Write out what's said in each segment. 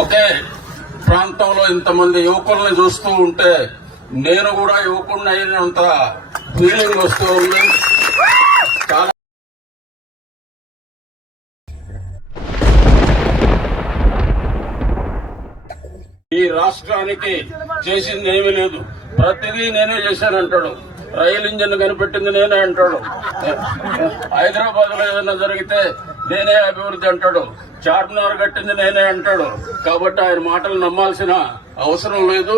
ఒకే ప్రాంతంలో ఇంతమంది యువకుల్ని చూస్తూ ఉంటే నేను కూడా యువకుడిని అయినంత ఫీలింగ్ వస్తూ ఉంది. చాలా ఈ రాష్ట్రానికి చేసింది ఏమీ లేదు. ప్రతిదీ నేనే చేశానంటాడు రైలు ఇంజన్ కనిపెట్టింది నేనే అంటాడు. హైదరాబాద్లో ఏదైనా జరిగితే నేనే అభివృద్ధి అంటాడు. చార్మినార్ కట్టింది నేనే అంటాడు. కాబట్టి ఆయన మాటలు నమ్మాల్సిన అవసరం లేదు.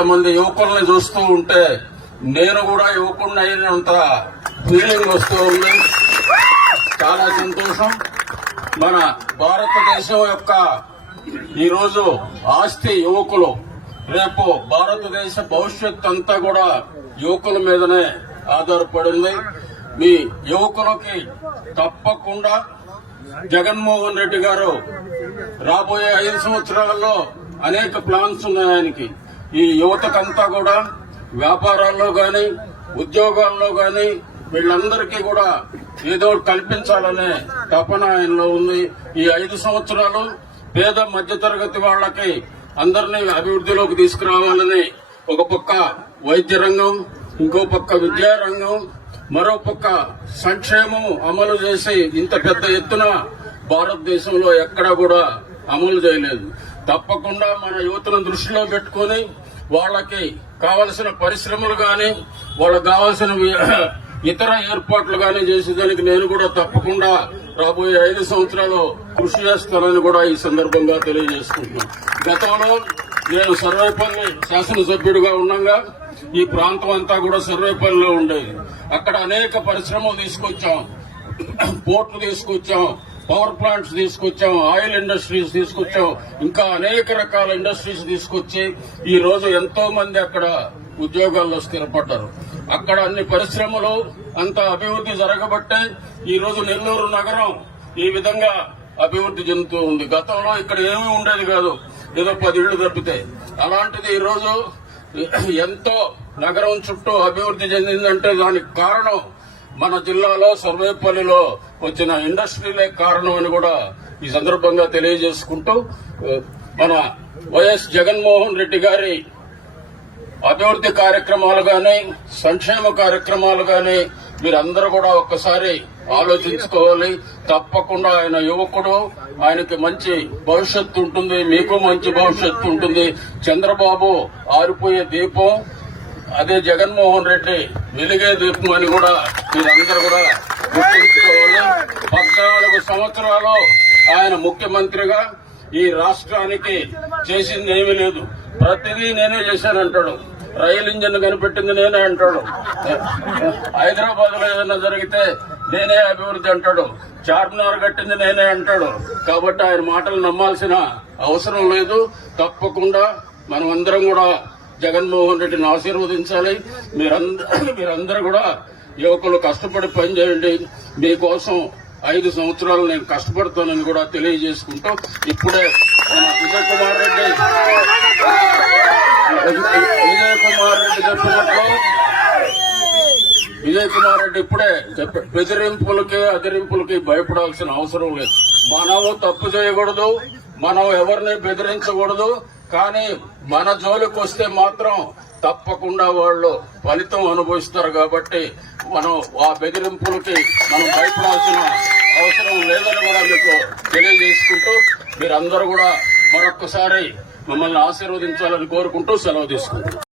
కొంతమంది ఇంతమంది యువకుల్ని చూస్తూ ఉంటే నేను కూడా యువకుడిని అయినంత ఫీలింగ్ వస్తూ ఉంది. చాలా సంతోషం. మన భారతదేశం యొక్క ఈరోజు ఆస్తి యువకులు రేపు భారతదేశ భవిష్యత్ అంతా కూడా యువకుల మీదనే ఆధారపడింది. మీ యువకులకి తప్పకుండా జగన్మోహన్ రెడ్డి గారు రాబోయే ఐదు సంవత్సరాల్లో అనేక ప్లాన్స్ ఉన్నాయి ఆయనకి. ఈ యువతకంతా కూడా వ్యాపారాల్లో గాని ఉద్యోగాల్లో గాని వీళ్ళందరికీ కూడా ఏదో కల్పించాలనే తపన ఆయనలో ఉంది. ఈ ఐదు సంవత్సరాలు పేద మధ్యతరగతి వాళ్ళకి అందరినీ అభివృద్ధిలోకి తీసుకురావాలని ఒక పక్క వైద్య రంగం ఇంకో పక్క విద్యారంగం మరో పక్క సంక్షేమం అమలు చేసి ఇంత పెద్ద ఎత్తున భారతదేశంలో ఎక్కడా కూడా అమలు చేయలేదు. తప్పకుండా మన యువతను దృష్టిలో పెట్టుకొని వాళ్ళకి కావలసిన పరిశ్రమలు కానీ వాళ్ళకి కావలసిన ఇతర ఏర్పాట్లు కానీ చేసేదానికి నేను కూడా తప్పకుండా రాబోయే ఐదు సంవత్సరాలు కృషి చేస్తానని కూడా ఈ సందర్భంగా తెలియజేసుకుంటున్నాను. గతంలో నేను సర్వేపల్లి శాసనసభ్యుడిగా ఉండగా ఈ ప్రాంతం అంతా కూడా సర్వేపల్లిలో ఉండేది. అక్కడ అనేక పరిశ్రమలు తీసుకొచ్చాం. పోర్ట్లు తీసుకొచ్చాం. పవర్ ప్లాంట్స్ తీసుకొచ్చాం ఆయిల్ ఇండస్ట్రీస్ తీసుకొచ్చాం ఇంకా అనేక రకాల ఇండస్ట్రీస్ తీసుకొచ్చి ఈ రోజు ఎంతో మంది అక్కడ ఉద్యోగాల్లో స్థిరపడ్డారు. అక్కడ అన్ని పరిశ్రమలు అంత అభివృద్ధి జరగబట్టే ఈ రోజు నెల్లూరు నగరం ఈ విధంగా అభివృద్ధి చెందుతూ ఉంది. గతంలో ఇక్కడ ఏమీ ఉండేది కాదు. ఏదో పది ఇళ్ళు తప్పితే. అలాంటిది ఈరోజు ఎంతో నగరం చుట్టూ అభివృద్ధి చెందిందంటే దానికి కారణం మన జిల్లాలో సర్వేపల్లిలో వచ్చిన ఇండస్ట్రీలే కారణం అని కూడా ఈ సందర్భంగా తెలియజేసుకుంటూ మన వైఎస్ జగన్మోహన్ రెడ్డి గారి అభివృద్ధి కార్యక్రమాలు గాని సంక్షేమ కార్యక్రమాలు గాని మీరందరూ కూడా ఒక్కసారి ఆలోచించుకోవాలి. తప్పకుండా ఆయన యువకుడు ఆయనకి మంచి భవిష్యత్తు ఉంటుంది మీకు మంచి భవిష్యత్తు ఉంటుంది. చంద్రబాబు ఆరిపోయే దీపం అదే జగన్మోహన్ రెడ్డి వెలిగే దీపం అని కూడా మీరందరూ కూడా గుర్తుంచుకోవాలి. పద్నాలుగు సంవత్సరాలు ఆయన ముఖ్యమంత్రిగా ఈ రాష్ట్రానికి చేసింది ఏమీ లేదు. ప్రతిదీ నేనే చేశానంటాడు. రైలు ఇంజన్ కనిపెట్టింది నేనే అంటాడు. హైదరాబాద్లో ఏదైనా జరిగితే నేనే అభివృద్ధి అంటాడు. చార్మినార్ కట్టింది నేనే అంటాడు. కాబట్టి ఆయన మాటలు నమ్మాల్సిన అవసరం లేదు. తప్పకుండా మనం అందరం కూడా జగన్మోహన్ రెడ్డిని ఆశీర్వదించాలి మీరందరూ మీరందరూ కూడా యువకులు కష్టపడి పనిచేయండి. మీకోసం ఐదు సంవత్సరాలు నేను కష్టపడతానని కూడా తెలియజేసుకుంటూ ఇప్పుడే మన విజయ్ కుమార్ రెడ్డి. విజయ్ కుమార్ రెడ్డి చెప్పినట్లు విజయ్ కుమార్ రెడ్డి ఇప్పుడే బెదిరింపులకి అదిరింపులకి భయపడాల్సిన అవసరం లేదు. మనం తప్పు చేయకూడదు. మనం ఎవరిని బెదిరించకూడదు. కానీ మన జోలికి వస్తే మాత్రం తప్పకుండా వాళ్ళు ఫలితం అనుభవిస్తారు కాబట్టి మనం ఆ బెదిరింపులకి మనం భయపడాల్సిన అవసరం లేదని కూడా మీకు తెలియజేసుకుంటూ మీరందరూ కూడా మరొక్కసారి మమ్మల్ని ఆశీర్వదించాలని కోరుకుంటూ సెలవు తీసుకుంటాం